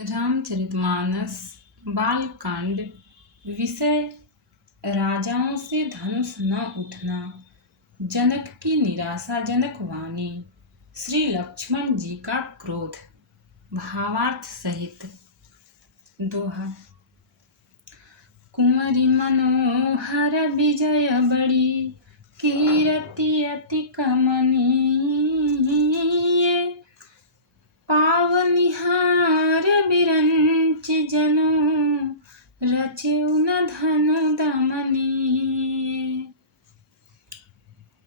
रामचरितमानस बालकांड। विषय राजाओं से धनुष न उठना। जनक की निराशाजनक वाणी। श्री लक्ष्मण जी का क्रोध। भावार्थ सहित दोहा। कुंवरी मनोहर विजय बड़ी, कीरति अति कमनीय। पावनिहार बिरंच जनु, रचेउ न धनु दमनीय।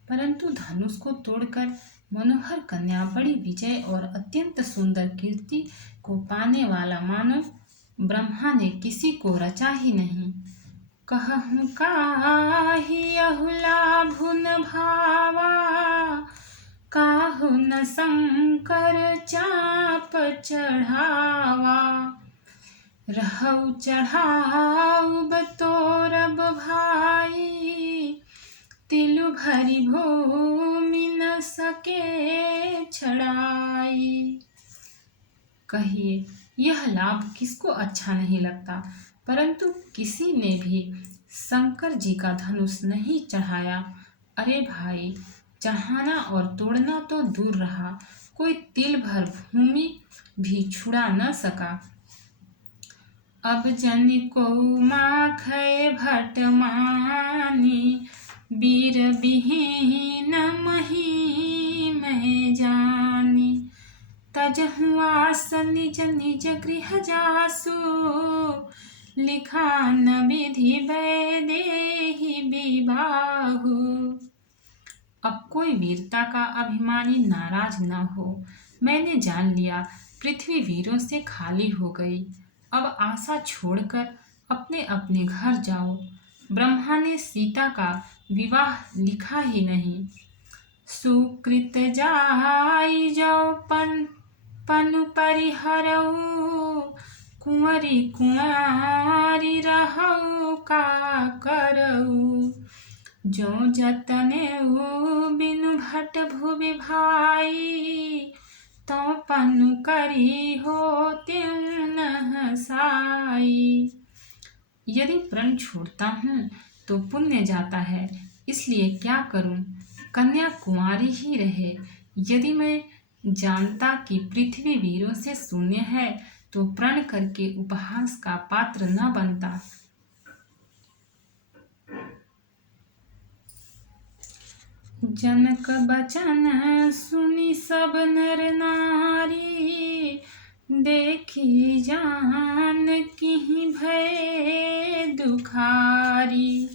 परंतु धनुष को तोड़कर मनोहर कन्या बड़ी विजय और अत्यंत सुंदर कीर्ति को पाने वाला मानव ब्रह्मा ने किसी को रचा ही नहीं। कहूँ काहि अहु लाभु न भावा, काहु न शंकर चाप चढ़ावा। रहु चढ़ाऊ बतोरब भाई, तिलु भरी भूमि न सके छड़ाई। कहिए यह लाभ किसको अच्छा नहीं लगता, परंतु किसी ने भी शंकर जी का धनुष नहीं चढ़ाया। अरे भाई, चढ़ाना और तोड़ना तो दूर रहा, कोई तिल भर भूमि भी छुड़ा न सका। अब जनि को माखय भट मानी, वीर विहीन मही मैं जानी। तजहु आस निज निज गृह जासु, लिखा न विधि वैदेही विबाहु। अब कोई वीरता का अभिमानी नाराज न हो। मैंने जान लिया पृथ्वी वीरों से खाली हो गई। अब आशा छोड़कर अपने अपने घर जाओ। ब्रह्मा ने सीता का विवाह लिखा ही नहीं। सुकृत जाई जो पनु परिहरऊ, कुंवरी कुंवारी रहऊ का करऊ। जो जतने बिनु भट भुवि भाई, तो पनु करी हो त्यों न साई। यदि प्रण छोड़ता हूँ तो पुण्य जाता है, इसलिए क्या करूँ, कन्या कुंवारी ही रहे। यदि मैं जानता कि पृथ्वी वीरों से शून्य है तो प्रण करके उपहास का पात्र न बनता। जनक बचन सुनी सब नर नारी, देखी जान किहि भय दुखारी।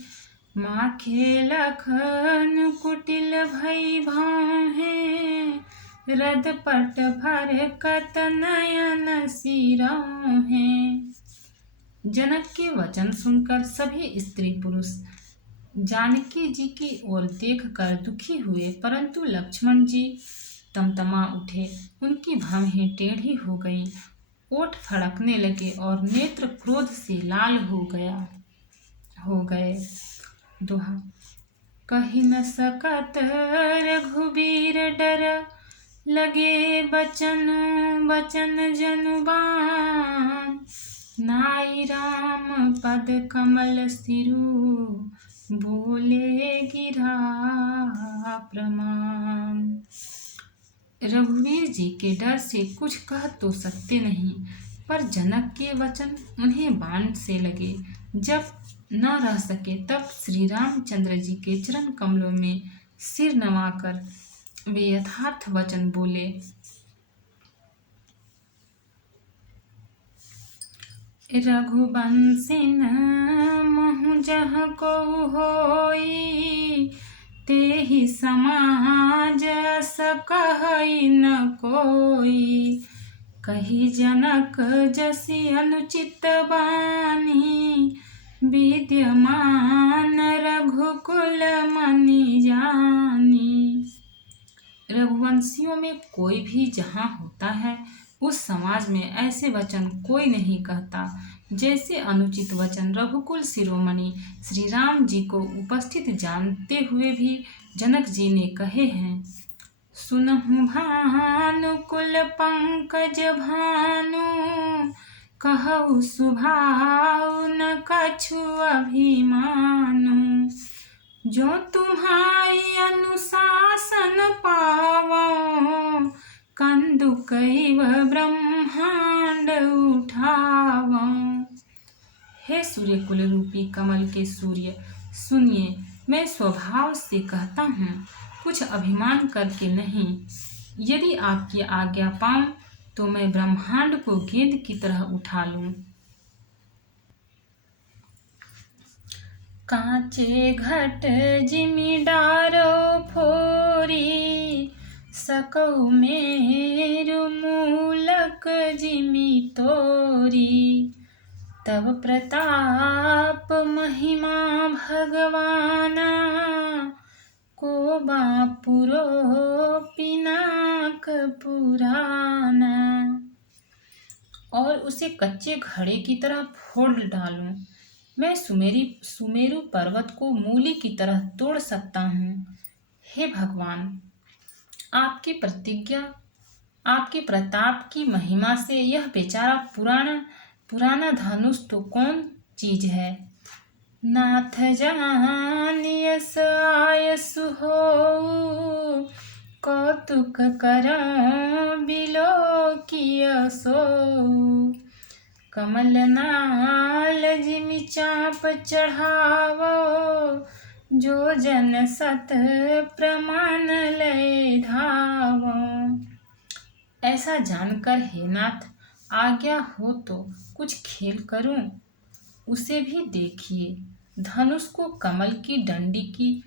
माखे लखन कुटिल भई भाहें, रदपट भरकत नयन सिरौहें। जनक के वचन सुनकर सभी स्त्री पुरुष जानकी जी की ओर देखकर दुखी हुए, परंतु लक्ष्मण जी तमतमा उठे। उनकी भवें टेढ़ी हो गईं, ओठ फड़कने लगे और नेत्र क्रोध से लाल हो गए। दोहा। कहि न सकत रघुबीर डर, लगे बचन जनुबान। नाई राम पद कमल सिरु, बोले गिरा प्रमाण। रघुवीर जी के डर से कुछ कह तो सकते नहीं, पर जनक के वचन उन्हें बाण से लगे। जब न रह सके तब श्री रामचंद्र जी के चरण कमलों में सिर नवाकर वे यथार्थ वचन बोले। रघुवंशिन महु जह को होई, तेहि समाज सकहि न कोई। कही जनक जसि अनुचित बानी, विद्यमान रघुकुल मनि जानी। रघुवंशियों में कोई भी जहाँ होता है, उस समाज में ऐसे वचन कोई नहीं कहता जैसे अनुचित वचन रघुकुल शिरोमणि श्री राम जी को उपस्थित जानते हुए भी जनक जी ने कहे हैं। सुनहु भानुकुल पंकज भानु, कहु सुभाव न कछु अभिमानु। जो तुम्हारी अनुशासन पावो, कंदुकैव ब्रह्मांड उठावो। हे सूर्य कुल रूपी कमल के सूर्य, सुनिए, मैं स्वभाव से कहता हूँ, कुछ अभिमान करके नहीं। यदि आपकी आज्ञा पाऊं तो मैं ब्रह्मांड को गेंद की तरह उठा लूं। कांचे घट जिमि डारो फोरी, सकौ मेरु मूलक जिमि तोरी। तब प्रताप महिमा भगवाना, को बापुरो पिनाक पुराना। और उसे कच्चे घड़े की तरह फोड़ डालूं। मैं सुमेरु पर्वत को मूली की तरह तोड़ सकता हूँ। हे भगवान, आपकी प्रतिज्ञा, आपके प्रताप की महिमा से यह बेचारा पुराना धनुष तो कौन चीज है। नाथ जानियस आयसु हो, कौतुक करौं बिलोकिय सोऊ। कमल नाल जिमि चाप चढ़ावो, जो जन सत प्रमाण लय धावो। ऐसा जानकर हे नाथ, आज्ञा हो तो कुछ खेल करूं। उसे भी देखिए, धनुष को कमल की डंडी की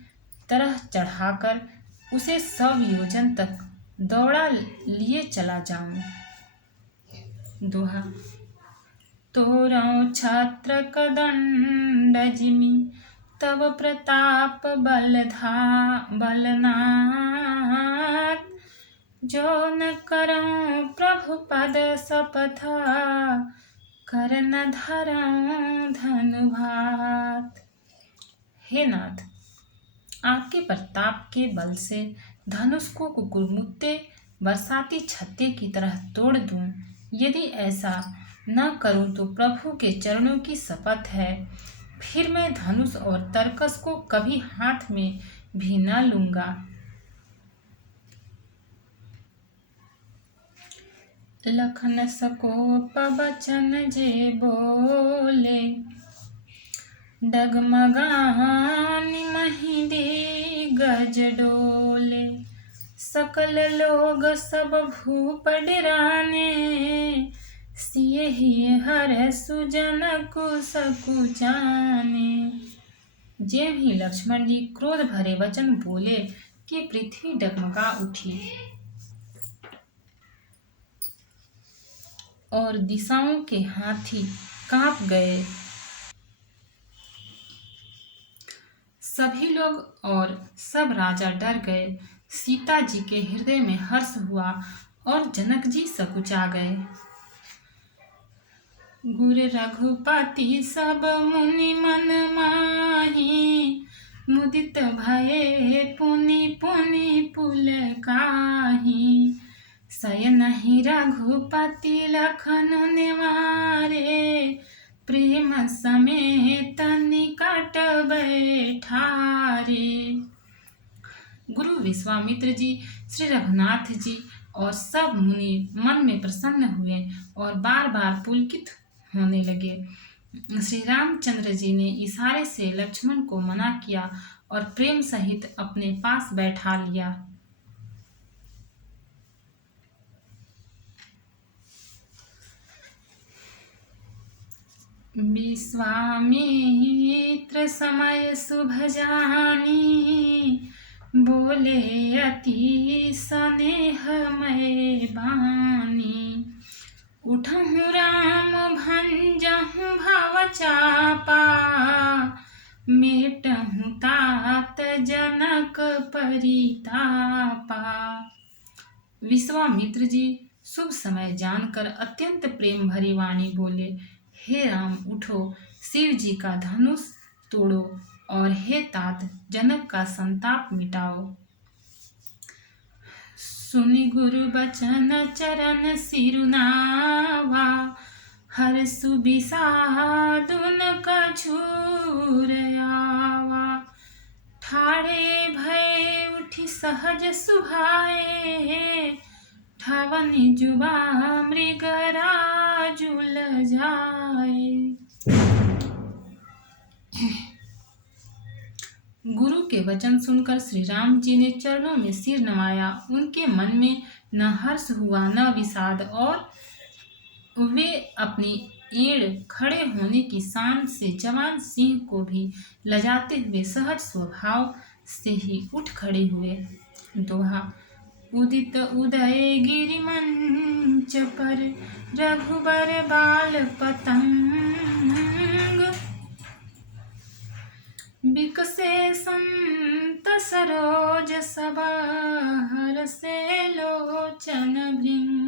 तरह चढ़ाकर उसे 100 योजन तक दौड़ा लिए चला जाऊं। दोहा। तोरौ छत्र कदंड जिमि, तब प्रताप बलनाथ। जो न करौं प्रभु पद शपथा, कर न धरौं धनुभात। हे नाथ, आपके प्रताप के बल से धनुष को कुकुरमुत्ते बरसाती छत्ते की तरह तोड़ दूं। यदि ऐसा न करूं तो प्रभु के चरणों की शपथ है, फिर मैं धनुष और तरकस को कभी हाथ में भी न लूंगा। लखन सकोप बचन जे बोले, डगमगानि महि दिग्गज डोले। सकल लोग सब भूप डराने, सियहि हरषु जनकु सकुचाने। ज्यों ही लक्ष्मण जी क्रोध भरे वचन बोले कि पृथ्वी डगमगा उठी और दिशाओं के हाथी कांप गए। सभी लोग और सब राजा डर गए। सीता जी के हृदय में हर्ष हुआ और जनक जी सकुचा गए। गुर रघुपति सब मुनि मन माही, मुदित भये पुनि पुनि पुलकाहि। शयनहि रघुपति लखन निवारे, प्रेम समेत निकट बैठारे। गुरु विश्वामित्र जी, श्री रघुनाथ जी और सब मुनि मन में प्रसन्न हुए और बार बार पुलकित होने लगे। श्री रामचंद्र जी ने इशारे से लक्ष्मण को मना किया और प्रेम सहित अपने पास बैठा लिया। विश्वामित्र समय शुभ जानी, बोले अति स्नेहमय बानी। उठहु राम भंजहु भव चापा, मेटहु तात जनक परितापा। विश्वामित्र जी शुभ समय जानकर अत्यंत प्रेम भरी वाणी बोले, हे राम उठो, शिव जी का धनुष तोड़ो और हे तात जनक का संताप मिटाओ। सुनि गुरु बचन चरण सिरुनावा, हर सुबिसादुन कछूर आवा, ठाड़े भय उठी सहज सुभाए, ठावनि जुबा मृगराजुल जाए। गुरु के वचन सुनकर श्री राम जी ने चरणों में सिर नवाया। उनके मन में न हर्ष हुआ न विषाद, और वे अपनी एड़ खड़े होने की शान से जवान सिंह को भी लजाते हुए सहज स्वभाव से ही उठ खड़े हुए। दोहा। उदित उदय गिरि मंच पर, रघुबर बाल पतंग, बिकसे संत सरोज सब, हरसे लोचन भृंग।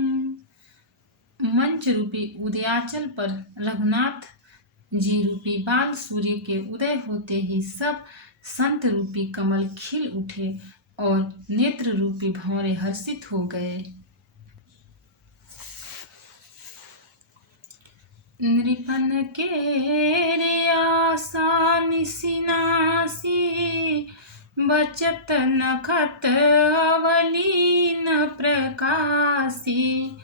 मंच रूपी उदयाचल पर रघुनाथ जी रूपी बाल सूर्य के उदय होते ही सब संत रूपी कमल खिल उठे और नेत्र रूपी भंवरे हर्षित हो गए। नृपन के आशा निसिनासी, बचत नखत अवलीन प्रकाशी,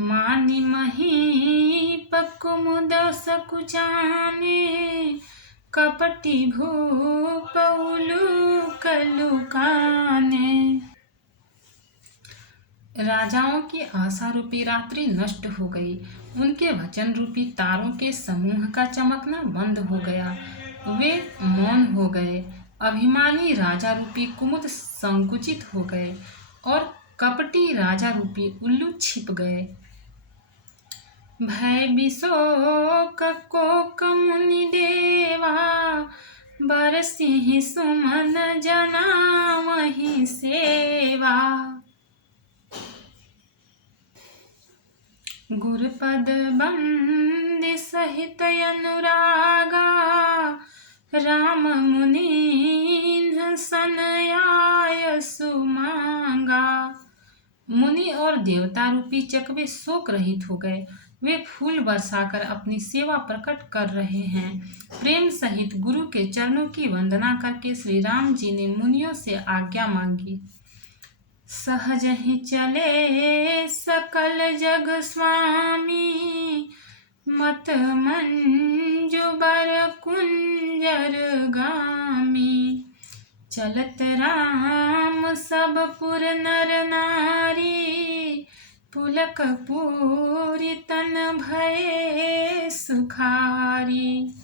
मानि महीप कुमुद सकुचाने, कपटी भूप उलूक लुकाने। राजाओं की आशा रूपी रात्रि नष्ट हो गई। उनके वचन रूपी तारों के समूह का चमकना बंद हो गया। वे मौन हो गए। अभिमानी राजा रूपी कुमुद संकुचित हो गए और कपटी राजा रूपी उल्लू छिप गए। भय विशोक कोक मुनि देवा, बरसिहि सुमन जनामहि सेवा। गुरुपद बंदि सहित अनुरागा, राम मुनि सनयाय सुमांगा। मुनि और देवता रूपी चकवे शोक रहित हो गए। वे फूल बरसाकर अपनी सेवा प्रकट कर रहे हैं। प्रेम सहित गुरु के चरणों की वंदना करके श्री राम जी ने मुनियों से आज्ञा मांगी। सहज ही चले सकल जग स्वामी, मत मंजु बर कुंजर गामी। चलत राम सब पुर नर नारी, पुलक पूरी तन भये सुखारी।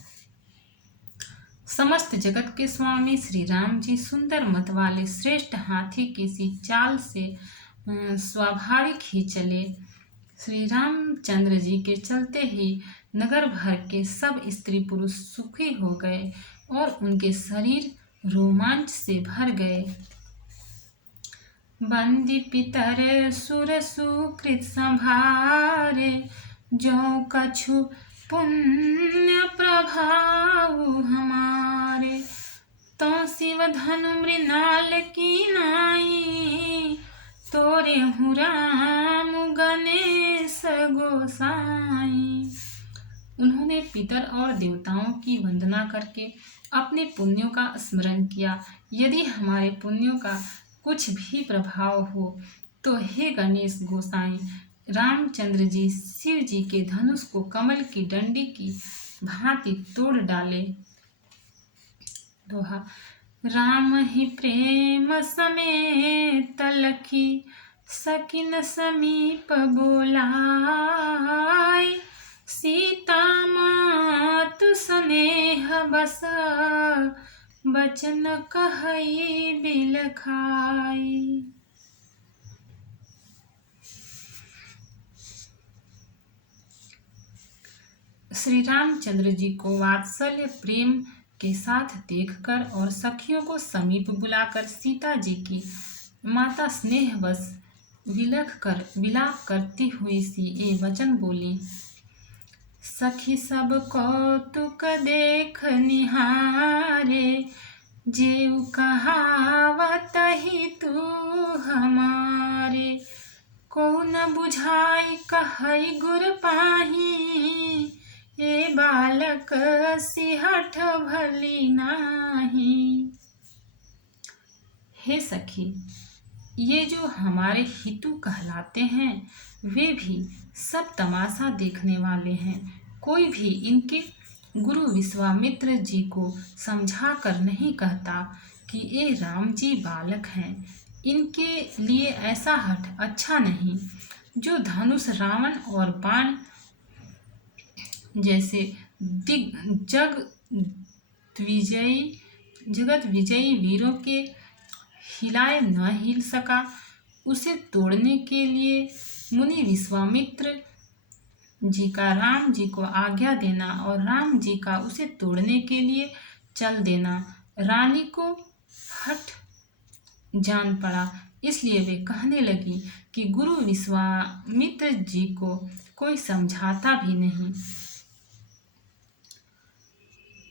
समस्त जगत के स्वामी श्री राम जी सुंदर मत वाले श्रेष्ठ हाथी की सी चाल से स्वाभाविक ही चले। श्री रामचंद्र जी के चलते ही नगर भर के सब स्त्री पुरुष सुखी हो गए और उनके शरीर रोमांच से भर गए। बंदी पितर सुर सुकृत संभारे, जो कछु पुण्य प्रभाव हमारे। तो शिव धनु मृणाल की नाई, तोरे हूँ राम गणेश गोसाई। उन्होंने पितर और देवताओं की वंदना करके अपने पुण्यों का स्मरण किया। यदि हमारे पुण्यों का कुछ भी प्रभाव हो तो हे गणेश गोसाई, रामचंद्र जी शिव जी के धनुष को कमल की डंडी की भांति तोड़ डाले। दोहा। राम ही प्रेम समेत लखी, सकिन समीप बोलाई। सीता मातु स्नेह बस, बचन कहई बिलखाई। श्री रामचंद्र जी को वात्सल्य प्रेम के साथ देखकर और सखियों को समीप बुलाकर सीता जी की माता स्नेहवश विलाप करती हुई सी ये वचन बोली। सखी सब कौतुक देख निहारे, जेऊ कहावत ही तू हमारे। को न बुझाई कहई गुर पाही, बालक सिहठ भली नाही। हे सखी, ये जो हमारे हितु कहलाते हैं वे भी सब तमाशा देखने वाले हैं। कोई भी इनके गुरु विश्वामित्र जी को समझा कर नहीं कहता कि ये राम जी बालक हैं। इनके लिए ऐसा हठ अच्छा नहीं। जो धनुष, रावण और बाण जैसे जगत विजयी वीरों के हिलाए न हिल सका, उसे तोड़ने के लिए मुनि विश्वामित्र जी का राम जी को आज्ञा देना और राम जी का उसे तोड़ने के लिए चल देना रानी को हठ जान पड़ा। इसलिए वे कहने लगी कि गुरु विश्वामित्र जी को कोई समझाता भी नहीं।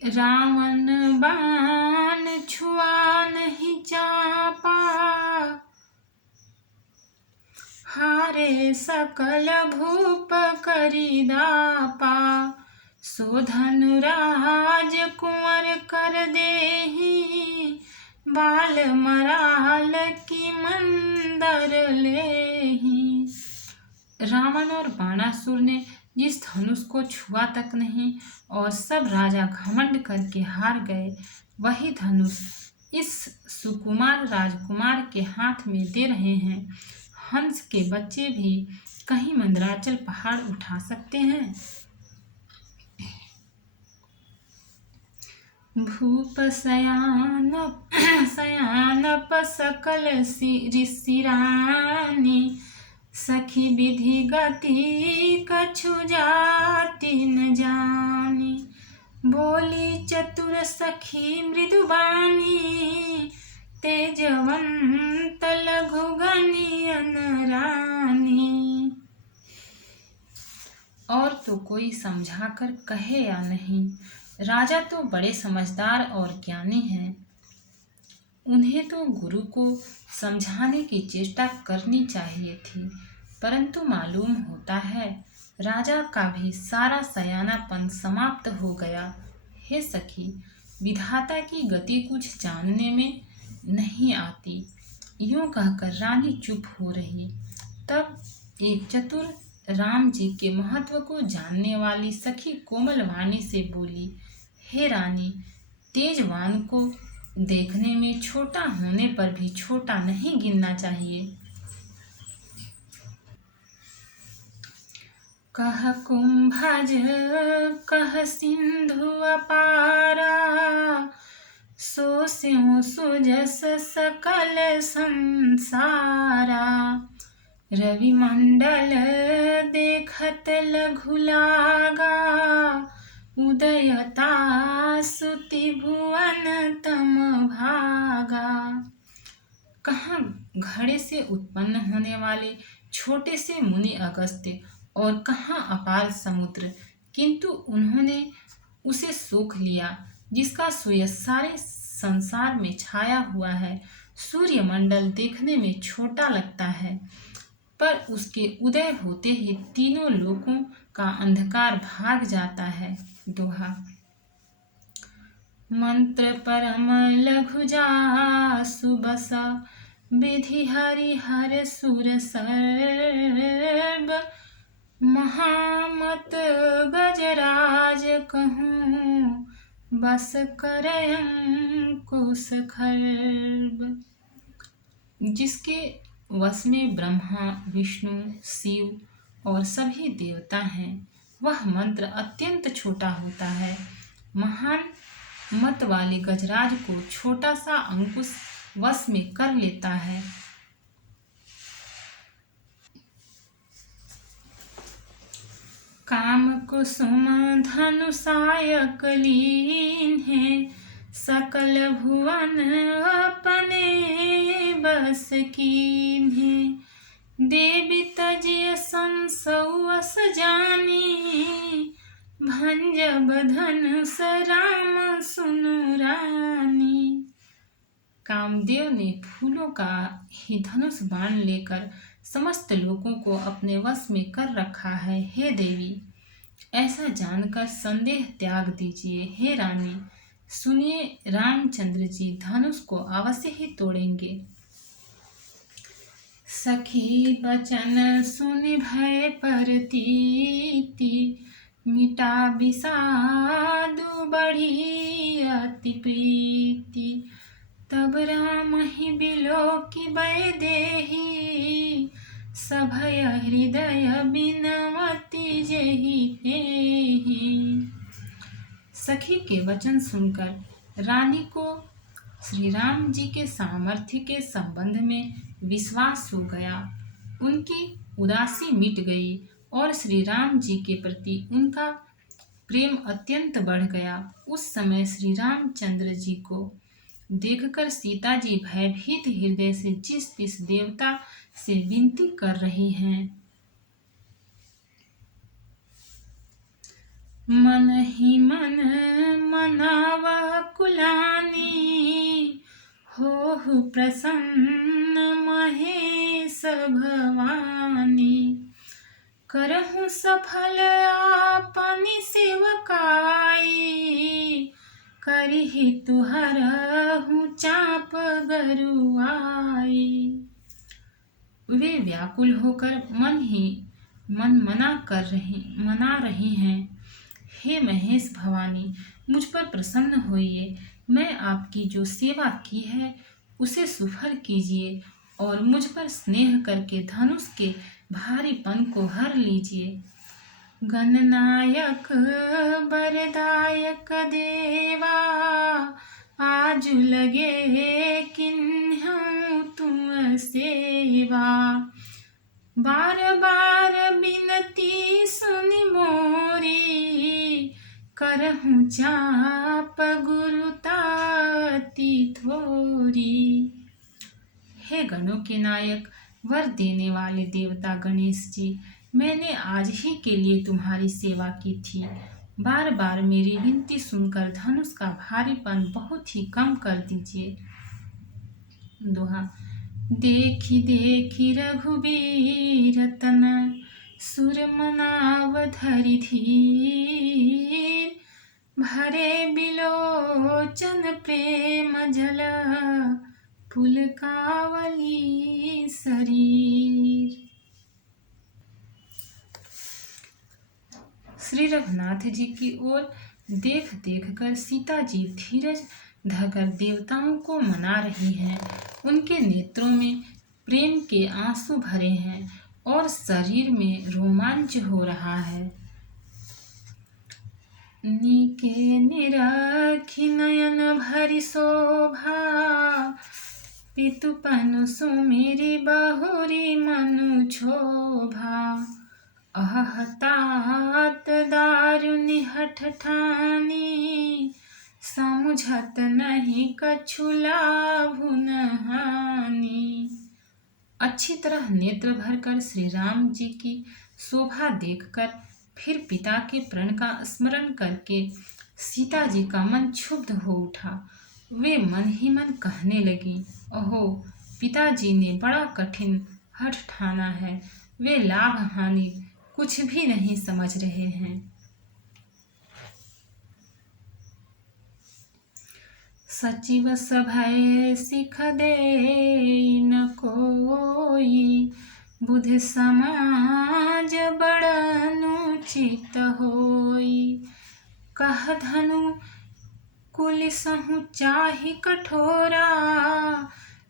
रावण बाण छुआ नहीं चापा, हारे सकल भूप करी दापा। सो धनुराज कुंवर कर देहि, बाल मराल की मंदर लेहि। रावण और बाणासुर ने जिस धनुष को छुआ तक नहीं और सब राजा घमंड करके हार गए, वही धनुष इस सुकुमार राजकुमार के हाथ में दे रहे हैं। हंस के बच्चे भी कहीं मंदराचल पहाड़ उठा सकते हैं। भूप सयानप सकल ऋषि रानी, सखी विधि गति कछु जाति न जानी। बोली चतुर सखी मृदुबानी, तेजवंत लघु गनियन रानी। और तो कोई समझाकर कहे या नहीं, राजा तो बड़े समझदार और ज्ञानी हैं। उन्हें तो गुरु को समझाने की चेष्टा करनी चाहिए थी, परंतु मालूम होता है राजा का भी सारा सयानापन समाप्त हो गया। हे सखी, विधाता की गति कुछ जानने में नहीं आती। यूं कहकर रानी चुप हो रही। तब एक चतुर राम जी के महत्व को जानने वाली सखी कोमल वाणी से बोली, हे रानी, तेजवान को देखने में छोटा होने पर भी छोटा नहीं गिनना चाहिए। कह कुंभज कह सिंधु अपारा, सो स्यों सुजस सकल संसारा। रवि मंडल देखत लघु लागा, उदयता सुति भुवन तम भागा। कहाँ घड़े से उत्पन्न होने वाले छोटे से मुनि अगस्त्य और कहाँ अपार समुद्र, किंतु उन्होंने उसे सोख लिया जिसका सूर्य सारे संसार में छाया हुआ है। सूर्यमंडल देखने में छोटा लगता है, पर उसके उदय होते ही तीनों लोकों का अंधकार भाग जाता है। दोहा। मंत्र परम लघु जासु बस, विधि हरिहर सुर सर्ब। महामत गजराज कहूँ, बस करय अंकुश खर्ब। जिसके वश में ब्रह्मा, विष्णु, शिव और सभी देवता हैं, वह मंत्र अत्यंत छोटा होता है। महान मत वाले गजराज को छोटा सा अंकुश वश में कर लेता है। काम कुसुम धनुषायक लीन है, सकल भुवन अपने बस कीन है। देवी तजिय संसौस जानी, भंजब धनुष राम सुनु रानी। कामदेव ने फूलों का ही धनुष बाण लेकर समस्त लोगों को अपने वश में कर रखा है। हे देवी, ऐसा जानकर संदेह त्याग दीजिए। हे रानी, सुनिए, रामचंद्र जी धनुष को अवश्य ही तोड़ेंगे। सखी बचन सुनि भय परतीति, मिटा विषाद बढ़ी अति प्रीति। तब राम ही बिलोकि वैदेही, सभय हृदय बिनवती जेहि तेहि। सखी के वचन सुनकर रानी को श्री राम जी के सामर्थ्य के संबंध में विश्वास हो गया। उनकी उदासी मिट गई और श्री राम जी के प्रति उनका प्रेम अत्यंत बढ़ गया। उस समय श्री रामचंद्र जी को देखकर सीता जी भयभीत हृदय से जिस देवता से विनती कर रही हैं, मन ही मन मनावा कुलानी, हो प्रसन्न महेश भवानी। करहु सफल आपनी सेवकाई, करिहि तुहरहु चाप गरुआई। वे व्याकुल होकर मन ही मन मना रही हैं। हे महेश भवानी, मुझ पर प्रसन्न होइए। मैं आपकी जो सेवा की है उसे सुफल कीजिए और मुझ पर स्नेह करके धनुष के भारीपन को हर लीजिए। गणनायक वरदायक देवा, आज लगे किन्हु तुम सेवा। बार बार बिनती सुनि मोरी, करहु चाप गुरुताति थोरी। हे गणों के नायक, वर देने वाले देवता गणेश जी, मैंने आज ही के लिए तुम्हारी सेवा की थी। बार बार मेरी विनती सुनकर धनुष का भारीपन बहुत ही कम कर दीजिए। दोहा। देखी देखी रघुबीर तन, सुर मनाव धरि धीर। भरे बिलोचन प्रेम जल, पुलकावली शरीर। श्री रघुनाथ जी की ओर देख देख कर सीता जी धीरज धरकर देवताओं को मना रही हैं। उनके नेत्रों में प्रेम के आंसू भरे हैं और शरीर में रोमांच हो रहा है। नीके निरखि नयन भरि शोभा, पितुपनु सुमिरि बहुरी मनु क्षोभा। अह तात दारुनि हठ ठानी, समुझत नहीं कछु लाभु न हानि। अच्छी तरह नेत्र भरकर श्री राम जी की शोभा देखकर फिर पिता के प्रण का स्मरण करके सीता जी का मन क्षुब्ध हो उठा। वे मन ही मन कहने लगी, ओहो, पिताजी ने बड़ा कठिन हठ ठाना है। वे लाभ हानि कुछ भी नहीं समझ रहे हैं। सचिव सभय सिख दे न कोई, बुध समाज बड़नुचित होई। कह धनु कुलिसहु चाहि कठोरा,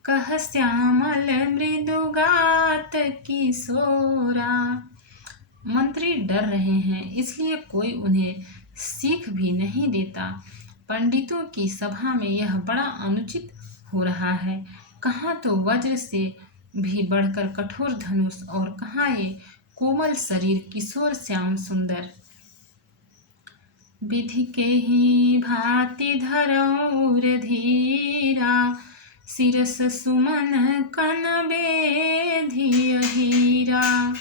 कह श्यामल मृदुगात किशोरा। मंत्री डर रहे हैं, इसलिए कोई उन्हें सीख भी नहीं देता। पंडितों की सभा में यह बड़ा अनुचित हो रहा है। कहाँ तो वज्र से भी बढ़कर कठोर धनुष और कहाँ ये कोमल शरीर किशोर श्याम सुंदर। विधि के ही भांति धरौर धीरा, शिरस सुमन कन बेधिय हीरा।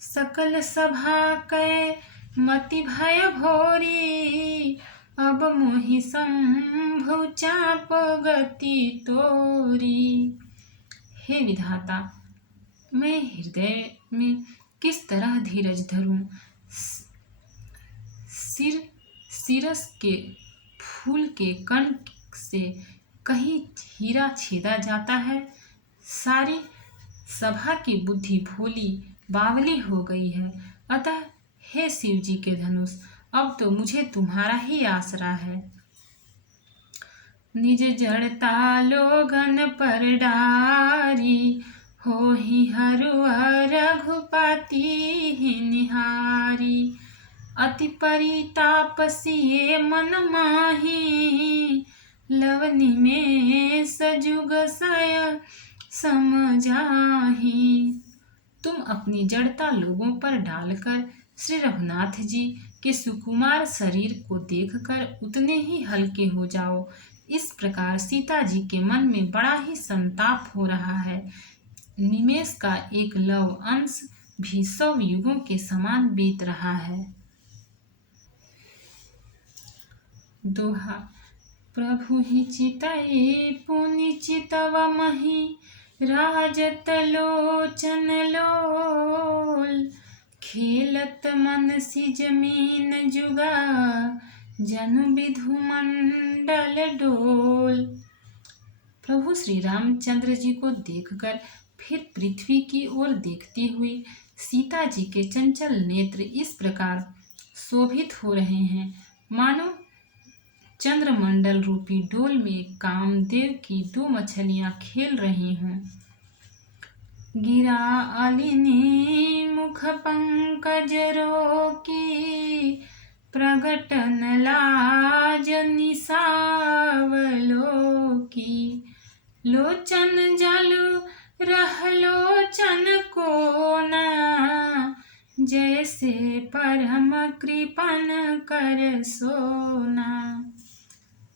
सकल सभा कै मति भय भोरी, अब मोहि संभु चाप गति तोरी। हे विधाता, मैं हृदय में किस तरह धीरज धरूं। सिर सिरस के फूल के कण से कहीं हीरा छेदा जाता है। सारी सभा की बुद्धि भोली बावली हो गई है। अतः हे शिव जी के धनुष, अब तो मुझे तुम्हारा ही आसरा है। निज जड़ता लोगन पर डारी, हो ही हरुआ रघुपति ही निहारी। अति परिताप सिए मन माही, लवनी में सजुग सय समझाही। तुम अपनी जड़ता लोगों पर डालकर श्री रघुनाथ जी के सुकुमार शरीर को देखकर उतने ही हल्के हो जाओ। इस प्रकार सीता जी के मन में बड़ा ही संताप हो रहा है। निमेष का एक लव अंश भी 100 युगों के समान बीत रहा है। दोहा। प्रभु ही चितई पुनि चितव मही, राजत लोचन लोल। खेलत मन सी जमीन जुगा, जनु विधु मंडल डोल। प्रभु श्री रामचंद्र जी को देखकर फिर पृथ्वी की ओर देखती हुई सीता जी के चंचल नेत्र इस प्रकार शोभित हो रहे हैं, मानो चंद्रमंडल रूपी डोल में कामदेव की 2 मछलियां खेल रही हों। गिरा अलिनी मुख पंकज रोकी, प्रगटन लाज निसावलोकी। लोचन जलु रह लोचन कोना, जैसे परम कृपन कर सोना।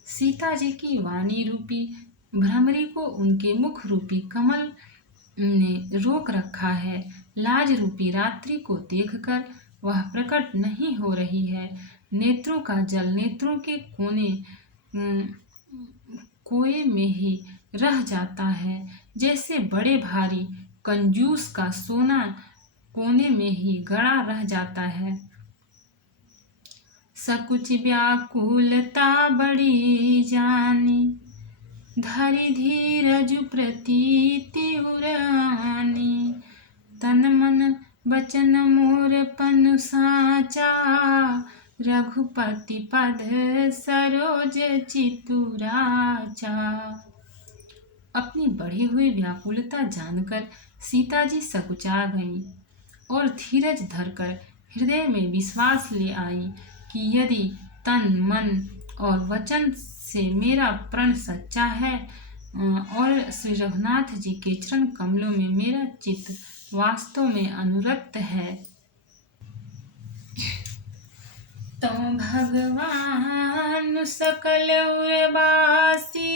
सीता जी की वाणी रूपी भ्रमरी को उनके मुख रूपी कमल ने रोक रखा है। लाज रूपी रात्रि को देखकर वह प्रकट नहीं हो रही है। नेत्रों का जल नेत्रों के कोए में ही रह जाता है, जैसे बड़े भारी कंजूस का सोना कोने में ही गड़ा रह जाता है। सकुच व्याकुलता बड़ी जानी, धरि धीरज प्रतीति उरानी। तन मन बचन मोर पनु साचा, रघुपति पद सरोज चितुराचा। अपनी बढ़ी हुई व्याकुलता जानकर सीता जी सकुचा गईं और धीरज धरकर हृदय में विश्वास ले आई कि यदि तन मन और वचन से मेरा प्रण सच्चा है और श्री रघुनाथ जी के चरण कमलों में मेरा चित्त वास्तव में अनुरक्त है, तो भगवान सकल उर्वासी,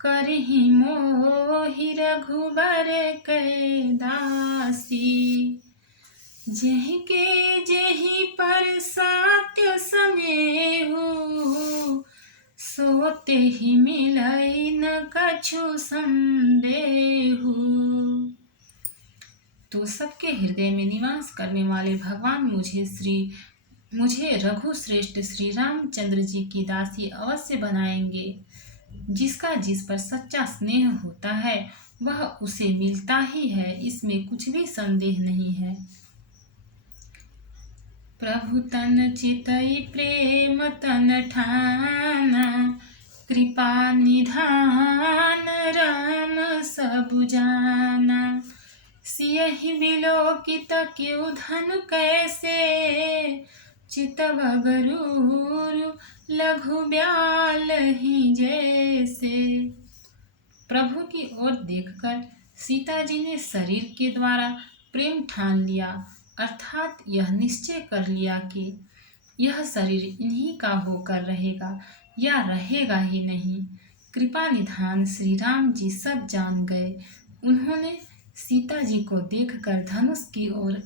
करहि मोहि रघुबर कै दासी। जेहि के जेहि पर सत्य सनेहु, सोते ही मिलई न कछु संदेहु। तो सबके हृदय में निवास करने वाले भगवान मुझे रघु श्रेष्ठ श्री रामचंद्र जी की दासी अवश्य बनाएंगे। जिसका जिस पर सच्चा स्नेह होता है वह उसे मिलता ही है, इसमें कुछ भी संदेह नहीं है। प्रभु तन चितई प्रेम तन ठाना, कृपा निधान राम सब जाना। सियहि बिलोकित क्यों धन कैसे, चितव गरूर लघु ब्याल ही जैसे। प्रभु की ओर देखकर सीता जी ने शरीर के द्वारा प्रेम ठान लिया, अर्थात यह निश्चय कर लिया कि यह शरीर इन्हीं का होकर रहेगा या रहेगा ही नहीं। कृपा निधान श्री राम जी सब जान गए। उन्होंने सीता जी को देखकर धनुष की ओर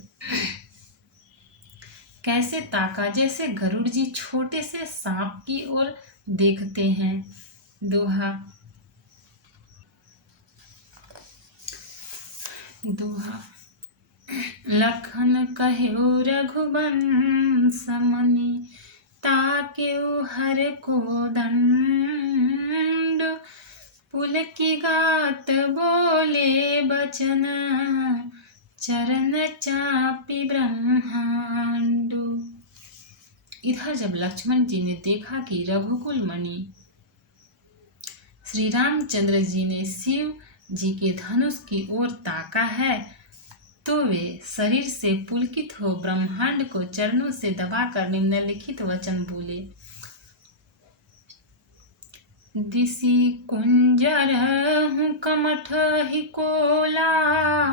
कैसे ताका, जैसे गरुड़ जी छोटे से सांप की ओर देखते हैं। दोहा। लखन कह्यो रघुवंश मनि ताकेउ हर को दंड। पुलकिगात बोले बचन चरण चापि ब्रह्मांड। इधर जब लक्ष्मण जी ने देखा कि रघुकुल मणि श्री रामचंद्र जी ने शिव जी के धनुष की ओर ताका है, तो वे शरीर से पुलकित हो ब्रह्मांड को चरणों से दबाकर निम्नलिखित वचन बोले। दिशि कुंजरहु कमठ ही कोला,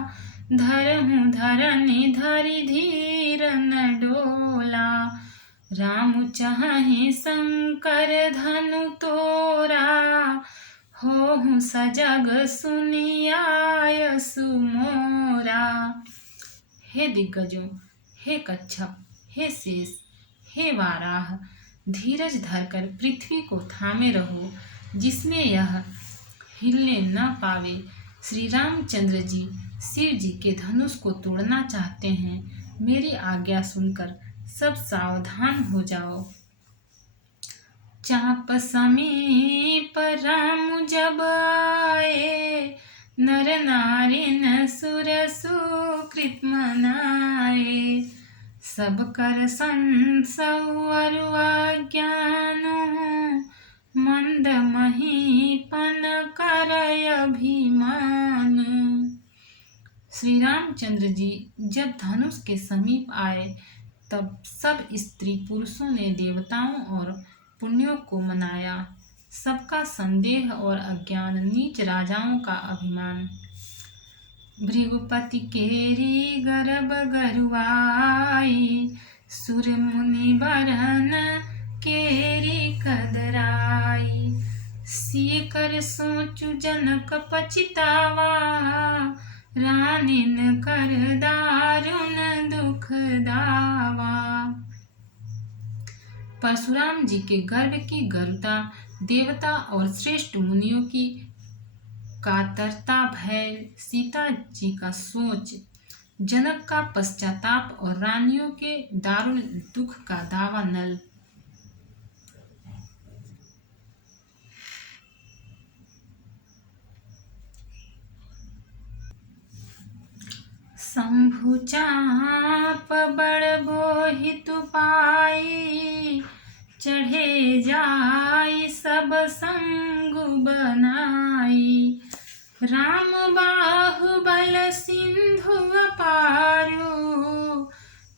धरहु धरनि धरि धीर न डोला। राम चाहे शंकर धनु तोरा, होहु सजग सुनियाय सुमोरा। हे दिग्गजों, हे कच्छप, हे शेष, हे वाराह, धीरज धरकर पृथ्वी को थामे रहो, जिसमें यह हिलने न पावे। श्री रामचंद्र जी शिव जी के धनुष को तोड़ना चाहते हैं। मेरी आज्ञा सुनकर सब सावधान हो जाओ। चाप समीप राम जब आए, नर नारी न सुर सुकृत मनाए। सब कर संसौ अरु अज्ञान, मंद महीपन करय अभिमान। श्री रामचंद्र जी जब धनुष के समीप आए, तब सब स्त्री पुरुषों ने देवताओं और पुण्यों को मनाया। सबका संदेह और अज्ञान, नीच राजाओं का अभिमान। भृगुपति केरी गर्भ गरुआई, सुर मुनि बरन केरी कदराई। सीकर सोचु जनक पछितावा, रानिन कर दारुण दुख दावा। परशुराम जी के गर्भ की गरुता, देवता और श्रेष्ठ मुनियों की कातरता, भय, सीता जी का सोच, जनक का पश्चाताप और रानियों के दारुण दुख का दावा नल। शंभु चाप बड़ बोहित पाई, चढ़े जाई सब संग बनाई। राम बाहुबल सिंधु अपारू,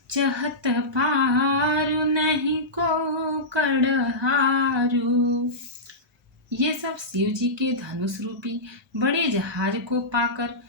चहत पारू नहीं को कड़हारू। ये सब शिव जी के धनुष रूपी बड़े जहाज को पाकर